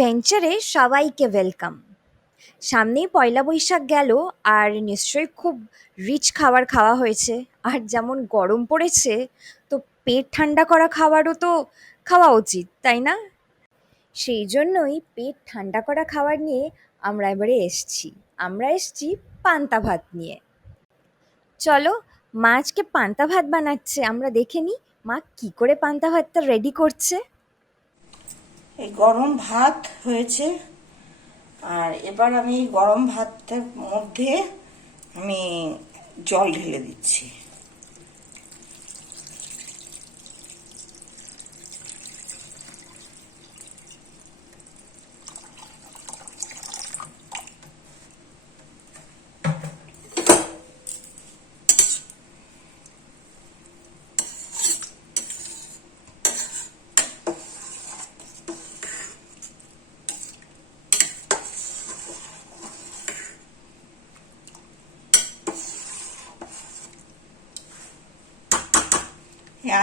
ভেঞ্চারে সবাইকে ওয়েলকাম। সামনেই পয়লা বৈশাখ গেল, আর নিশ্চয়ই খুব রিচ খাবার খাওয়া হয়েছে। আর যেমন গরম পড়েছে, তো পেট ঠান্ডা করা খাবারও তো খাওয়া উচিত, তাই না? সেই জন্যই পেট ঠান্ডা করা খাবার নিয়ে আমরা এসছি পান্তা ভাত নিয়ে। চলো, মা আজকে পান্তা ভাত বানাচ্ছে, আমরা দেখে নিই মা কি করে পান্তা ভাতটা রেডি করছে। এই গরম ভাত হয়েছে, আর এবার আমি গরম ভাতের মধ্যে আমি জল ঢেলে দিচ্ছি।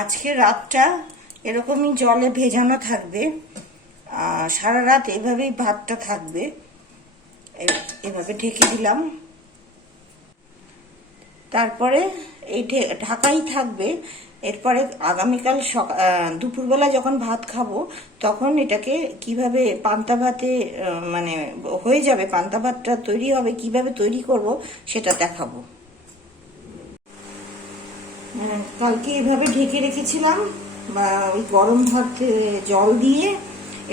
আজকে রাতটা এরকমই জলে ভেজানো থাকবে, সারা রাত এভাবেই ভাতটা থাকবে। এভাবে ঢেকে দিলাম, তারপরে এই ঢাকাই থাকবে। এরপরে আগামীকাল দুপুরবেলা যখন ভাত খাবো, তখন এটাকে কিভাবে পান্তা ভাতে মানে হয়ে যাবে, পান্তা ভাতটা তৈরি হবে, কিভাবে তৈরি করব সেটা দেখাবো। কালকে এভাবে ঢেকে রেখেছিলাম বা ওই গরম ভাতে জল দিয়ে।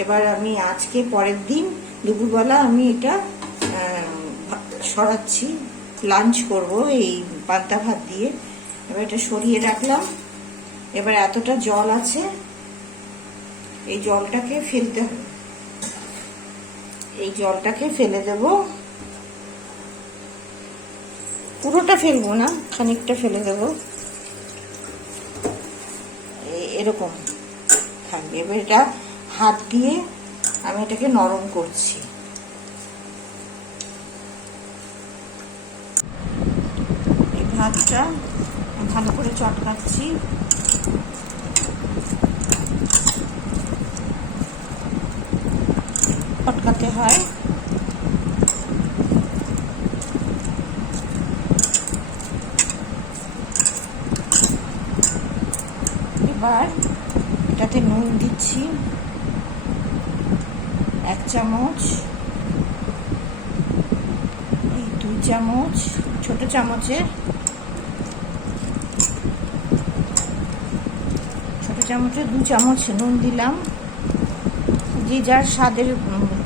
এবার আমি আজকে পরের দিন দুপুরবেলা আমি এটা সরাচ্ছি, লাঞ্চ করব এই পান্তা ভাত দিয়ে। এবার এটা সরিয়ে রাখলাম। এবার এতটা জল আছে, এই জলটাকে ফেলতে হবে, এই জলটাকে ফেলে দেব। পুরোটা ফেলবো না, খানিকটা ফেলে দেবো, এরকম থাকবে। এবার এটা হাত দিয়ে আমি এটাকে নরম করছি। এই ভাতটা ভালো করে চটকাচ্ছি। চটকাতে হয়। এবার এটাতে নুন দিচ্ছি 1 চামচ, এই 2 চামচ, ছোট চামচের ছোট চামচের 2 চামচ নুন দিলাম। যে যার স্বাদের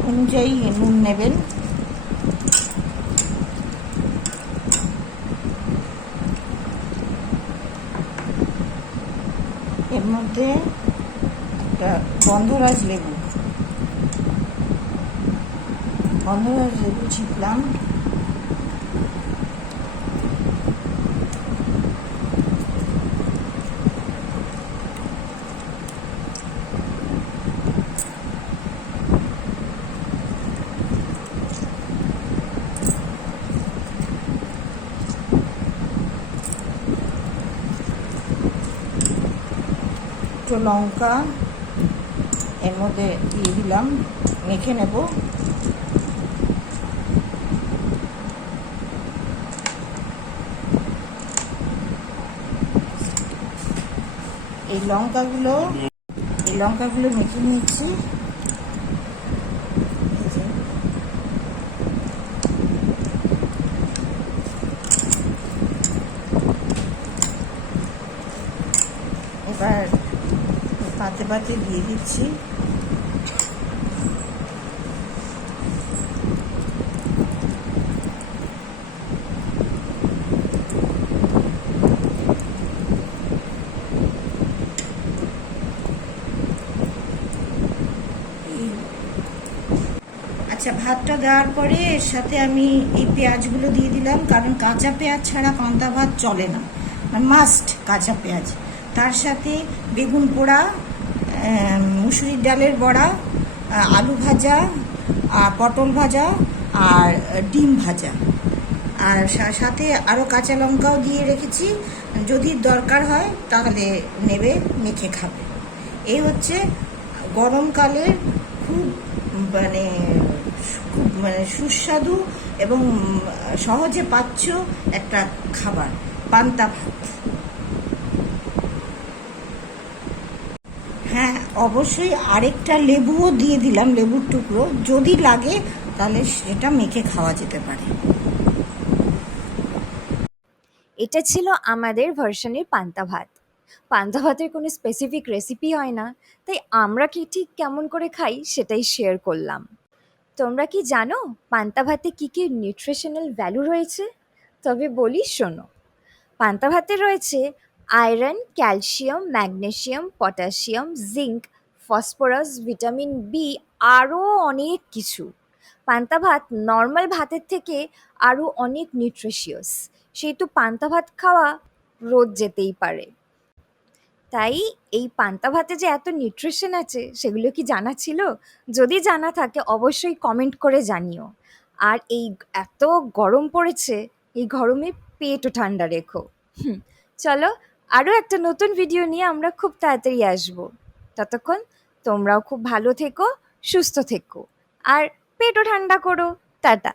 অনুযায়ী নুন নেবেন। এর মধ্যে একটা গন্ধরাজ লেবু চিপলাম। একটু লঙ্কা এর মধ্যে দিয়ে দিলাম, মেখে নেব। এই লঙ্কাগুলো মেখে নিয়েছি। এবার পাতে পাতে দিয়ে দিচ্ছি। আচ্ছা, ভাতটা দেওয়ার পরে এর সাথে আমি এই পেঁয়াজগুলো দিয়ে দিলাম, কারণ কাঁচা পেঁয়াজ ছাড়া পান্তা ভাত চলে না, মাস্ট কাঁচা পেঁয়াজ। তার সাথে বেগুন পোড়া, মুসুরির ডালের বড়া, আলু ভাজা, পটল ভাজা, আর ডিম ভাজা। আর সাথে আরও কাঁচা লঙ্কাও দিয়ে রেখেছি, যদি দরকার হয় তাহলে নেবে, মেখে খাবে। এই হচ্ছে গরমকালের খুব মানে খুব মানে সুস্বাদু এবং সহজে পাচ্য একটা খাবার, পান্তা ভাত। হ্যাঁ, অবশ্যই আরেকটা লেবুও দিয়ে দিলাম, লেবুর টুকরো, যদি লাগে তাহলে সেটা মেখে খাওয়া যেতে পারে। এটা ছিল আমাদের ভার্সনের পান্তা ভাত। পান্তা ভাতের কোনো স্পেসিফিক রেসিপি হয় না, তাই আমরা কি ঠিক কেমন করে খাই সেটাই শেয়ার করলাম। তোমরা কি জানো পান্তা ভাতে কী কী নিউট্রিশনাল ভ্যালু রয়েছে? তবে বলি শোনো। পান্তা ভাতে রয়েছে iron, calcium, magnesium, potassium, zinc, phosphorus, vitamin B, আরও অনেক কিছু। পান্তা ভাত নর্মাল ভাতের থেকে আরও অনেক নিউট্রিশিয়াস, সেহেতু পান্তা ভাত খাওয়া রোজ যেতেই পারে। তাই এই পান্তা ভাতে যে এত নিউট্রিশন আছে সেগুলো কি জানা ছিল? যদি জানা থাকে অবশ্যই কমেন্ট করে জানিও। আর এই এত গরম পড়েছে, এই গরমে পেটও ঠান্ডা রেখো। চলো, আরও একটা নতুন ভিডিও নিয়ে আমরা খুব তাড়াতাড়ি আসবো। ততক্ষণ তোমরাও খুব ভালো থেকো, সুস্থ থেকো, আর পেটও ঠান্ডা করো। টাটা।